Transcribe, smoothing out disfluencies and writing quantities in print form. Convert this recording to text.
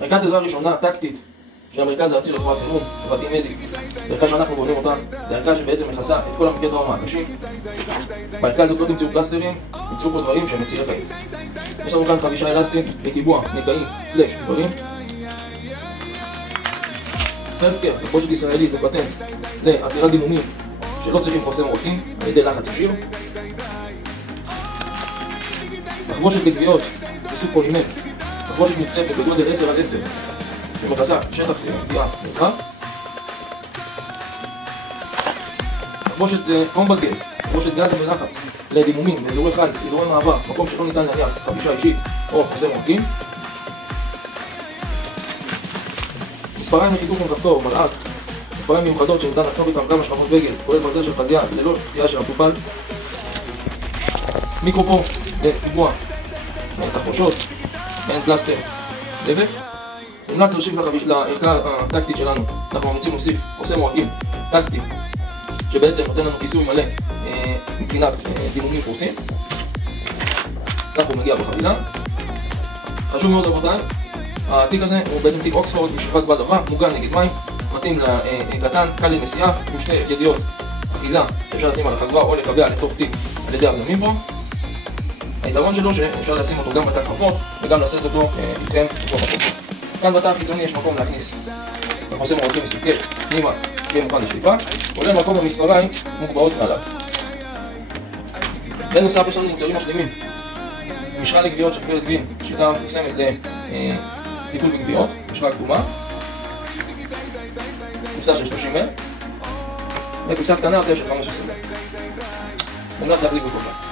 ערכת עזרה ראשונה, טקטית, של המרכז הארצי לרפואת חירום, חברתי מדיק. זו ערכה שאנחנו בונים אותה, זו ערכה שבעצם מכסה את כל המקרי טראומה הקשים. בערכה הזאת לא תמצאו פלסטרים, תמצאו פה דברים שהם מצילי חיים. יש לנו כאן חבישה אלסטית, לקיבוע, נקעים, סלש, דברים. פרסט קר, תחבושת ישראלית, זה פטנט, לעצירת דימומים שלא צריכים חוסם עורקים על ידי לחץ ישיר. תחבושת לגוויות, בסוג פולימר, תחבושת מוצפת בגודל 10 על 10, שמכסה שטח פגיעה נרחב. תחבושת קומבט-גז, תחבושת גז ולחץ לדימומים, לאזורי חיץ, אזורי מעבר, מקום שלא ניתן להניח חבישה אישית או חוסם עורקים. מספריים לחיתוך עם כפתור, מלעק, מספריים מיוחדות שניתן לחתוך איתם גם השלמות בגד, כולל ברזל של חזייה ללא פציעה של המטופל. מיקרופור לפיגוע, תחבושות, מעין פלסטר, דבק. מומלץ להוסיף לערכה הטקטית שלנו, אנחנו ממליצים להוסיף חוסם עורקים טקטי, שבעצם נותן לנו כיסוי מלא מבחינת דימומים פרוצים. אנחנו מגיע בחבילה. חשוב מאוד רבותיי, התיק הזה הוא בעצם תיק אוקספורד בשכבת בד עבה, מוגן נגד מים, מתאים לקטן, קל לנשיאה, עם שתי ידיות אחיזה שאפשר לשים על החגורה או לקבע לתוך תיק על ידי הבלמים פה. היתרון שלו שאפשר לשים אותו גם בתא כפפות וגם לשאת אותו איתכם בתוך הכפפות. כאן בתא החיצוני יש מקום להכניס חוסם עורקים מסוכת פנימה שיהיה מוכן לשליפה, כולל מקום במספריים מוגבעות מעליו. בנוסף יש לנו מוצרים משלימים, משחה לגוויות של גברת גבין, שיטה מפורסמת לטיפול בגוויות, משחה כתומה, קופסה של 30 מל וקופסה קטנה יותר של 15 מל. מומלץ להחזיק בקופה.